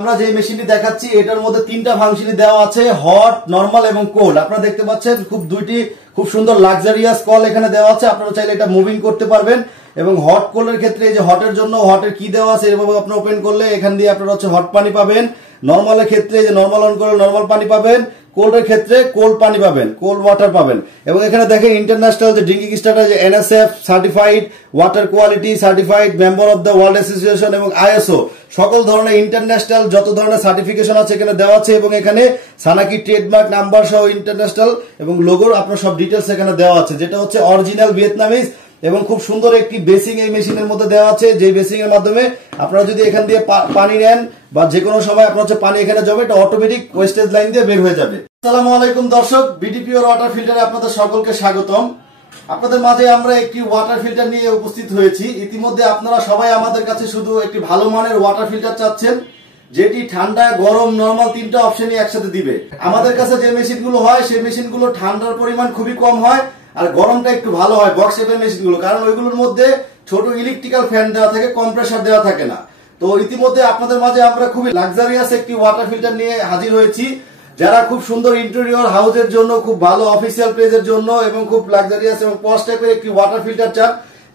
আমরা যে মেশিনটি দেখাচ্ছি এটার মধ্যে তিনটা ফাংশনই দেওয়া আছে, হট, নরমাল এবং কোল্ড। আপনারা দেখতে পাচ্ছেন দুইটি খুব সুন্দর লাক্সারিয়াস কল এখানে দেওয়া আছে। আপনারা চাইলে এটা মুভিং করতে পারবেন। এবং হট কোল্ডের ক্ষেত্রে এই যে হটের জন্য হটের কি দেওয়া আছে, এভাবে আপনি ওপেন করলে এখান দিয়ে আপনারা হট পানি পাবেন। নরমালের ক্ষেত্রে যে নরমাল অন করলে নরমাল পানি পাবেন, কোল্ডের ক্ষেত্রে কোল্ড পানি পাবেন, কোল্ড ওয়াটার পাবেন। এবং এখানে দেখেন ইন্টারন্যাশনাল যে ড্রিঙ্কিং স্ট্যান্ডার্ড যে NSF certified, water quality certified, member of the world association এবং ISO সকল ধরনের ইন্টারন্যাশনাল যত ধরনের সার্টিফিকেশন আছে এখানে দেওয়া আছে। এবং এখানে সানাকি ট্রেডমার্ক নাম্বার সহ ইন্টারন্যাশনাল এবং লোগোর আপনার সব ডিটেলস এখানে দেওয়া আছে, যেটা হচ্ছে অরিজিনাল ভিয়েতনামিজ। এবং খুব সুন্দর একটি বেসিং এই মেশিনের মধ্যে দেওয়া আছে, যে বেসিং এর মাধ্যমে আপনারা যদি এখান দিয়ে পানি নেন বা যে কোনো সময় আপনার হচ্ছে পানি এখানে যাবে, এটা অটোমেটিক ওয়েস্টেজ লাইন দিয়ে বের হয়ে যাবে। আসসালামু আলাইকুম দর্শক, বিডি পিওর ওয়াটার ফিল্টারে আপনাদের সকলকে স্বাগতম। আপনাদের মাঝে আমরা একটি ওয়াটার ফিল্টার নিয়ে উপস্থিত হয়েছি। ইতিমধ্যে আপনারা সবাই আমাদের কাছে শুধু একটি ভালো মানের ওয়াটার ফিল্টার চাচ্ছেন, যেটি ঠান্ডা, গরম, নরমাল তিনটা অপশনই একসাথে দিবে। আমাদের কাছে যে মেশিনগুলো হয় সেই মেশিনগুলো ঠান্ডার পরিমাণ খুবই কম হয় আর গরমটা একটু ভালো হয় বক্স শেপের মেশিনগুলো, কারণ ওইগুলোর মধ্যে ছোট ইলেকট্রিক্যাল ফ্যান দেওয়া থাকে, কম্প্রেসার দেওয়া থাকে না। তো ইতিমধ্যে আপনাদের মাঝে আমরা খুবই লাক্সারিয়াস একটি ওয়াটার ফিল্টার নিয়ে হাজির হয়েছি, যারা খুব সুন্দর ইন্টেরিয়র হাউসের জন্য, খুব ভালো অফিসিয়াল প্লেসের জন্য এবং খুব লাক্সারিয়াস এবং পশ টাইপের একটি ওয়াটার ফিল্টার চান,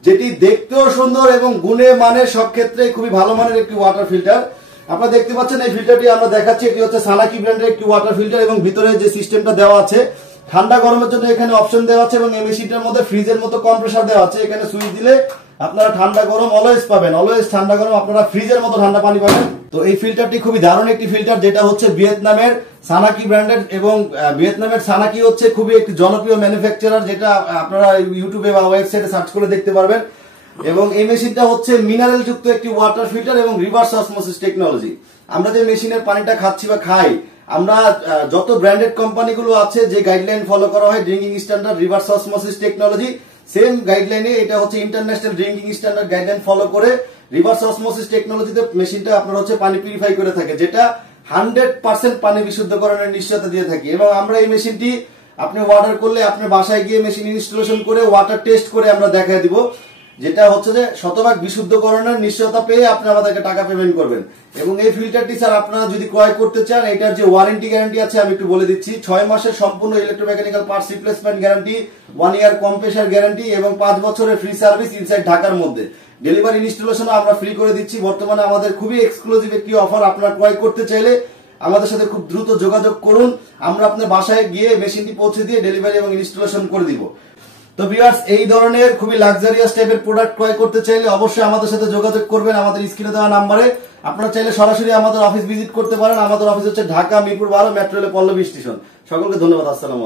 যেটি দেখতেও সুন্দর এবং গুণে মানে সব ক্ষেত্রে খুবই ভালো মানের একটি ওয়াটার ফিল্টার। আপনারা দেখতে পাচ্ছেন এই ফিল্টারটি আমরা দেখাচ্ছি, এটি হচ্ছে সানাকি ব্র্যান্ডের একটি ওয়াটার ফিল্টার। এবং ভিতরে যে সিস্টেমটা দেওয়া আছে ঠান্ডা গরমের জন্য এখানে অপশন দেওয়া আছে। এবং এই মেশিনটার মধ্যে ফ্রিজের মতো কম্প্রেসার দেওয়া আছে, এখানে সুইচ দিলে আপনারা ঠান্ডা গরম অলওয়েজ পাবেন, অলওয়েজ ঠান্ডা গরম আপনারা ফ্রিজের মতো ঠান্ডা পানি পাবেন। তো এই ফিল্টারটি খুবই দারুণ একটি ফিল্টার, যেটা হচ্ছে ভিয়েতনামের সানাকি ব্র্যান্ডের। এবং ভিয়েতনামের সানাকি হচ্ছে খুবই একটি জনপ্রিয় ম্যানুফ্যাকচারার, যেটা আপনারা ইউটিউবে বা ওয়েবসাইটে সার্চ করে দেখতে পারবেন। এবং এই মেশিনটা হচ্ছে মিনারেল যুক্ত একটি ওয়াটার ফিল্টার এবং রিভার্স অসমোসিস টেকনোলজি। আমরা যে মেশিনের পানিটা খাচ্ছি বা খাই, আমরা যত ব্র্যান্ডেড কোম্পানিগুলো আছে যে গাইডলাইন ফলো করা হয়, drinking standard, reverse osmosis technology, same গাইডলাইনে এটা হচ্ছে international drinking standard guideline follow করে রিভার্স অসমোসিস টেকনোলজিতে মেশিনটা আপনার হচ্ছে পানি পিউরিফাই করে থাকে, যেটা 100% পানি বিশুদ্ধকরণের নিশ্চয়তা দিয়ে থাকি। এবং আমরা এই মেশিনটি আপনি অর্ডার করলে আপনার বাসায় গিয়ে মেশিন ইনস্টলেশন করে ওয়াটার টেস্ট করে আমরা দেখাই দিব, যেটা হচ্ছে যে শতভাগ বিশুদ্ধকরণের নিশ্চয়তা পেয়ে আপনি আমাদেরকে টাকা পেমেন্ট করবেন। এবং এই ফিল্টারটি স্যার আপনারা যদি ক্রয় করতে চান, এটার যে ওয়ারেন্টি গ্যারান্টি আছে আমি একটু বলে দিচ্ছি। 6 মাসের সম্পূর্ণ ইলেকট্রোমেকানিক্যাল পার্টস রিপ্লেসমেন্ট গ্যারান্টি, 1 ইয়ার কম্প্রেসার গ্যারান্টি এবং 5 বছরের ফ্রি সার্ভিস ইনসাইড ঢাকার মধ্যে। ডেলিভারি ইনস্টলেশন আমরা ফ্রি করে দিচ্ছি। বর্তমানে আমাদের খুবই এক্সক্লুসিভ একটি অফার, আপনারা ক্রয় করতে চাইলে আমাদের সাথে খুব দ্রুত যোগাযোগ করুন, আমরা আপনার বাসায় গিয়ে মেশিনটি পৌঁছে দিয়ে ডেলিভারি এবং ইনস্টলেশন করে দিব। তো ভিউয়ার্স, এই ধরনের খুবই লাক্সারিয়াস টাইপের প্রোডাক্ট ক্রয় করতে চাইলে অবশ্যই আমাদের সাথে যোগাযোগ করবেন আমাদের স্ক্রিনে দেওয়া নাম্বারে। আপনারা চাইলে সরাসরি আমাদের অফিস ভিজিট করতে পারেন। আমাদের অফিস হচ্ছে Dhaka Mirpur 12 metro rail Pallabi station. সকলকে ধন্যবাদ। আসসালামু আলাইকুম।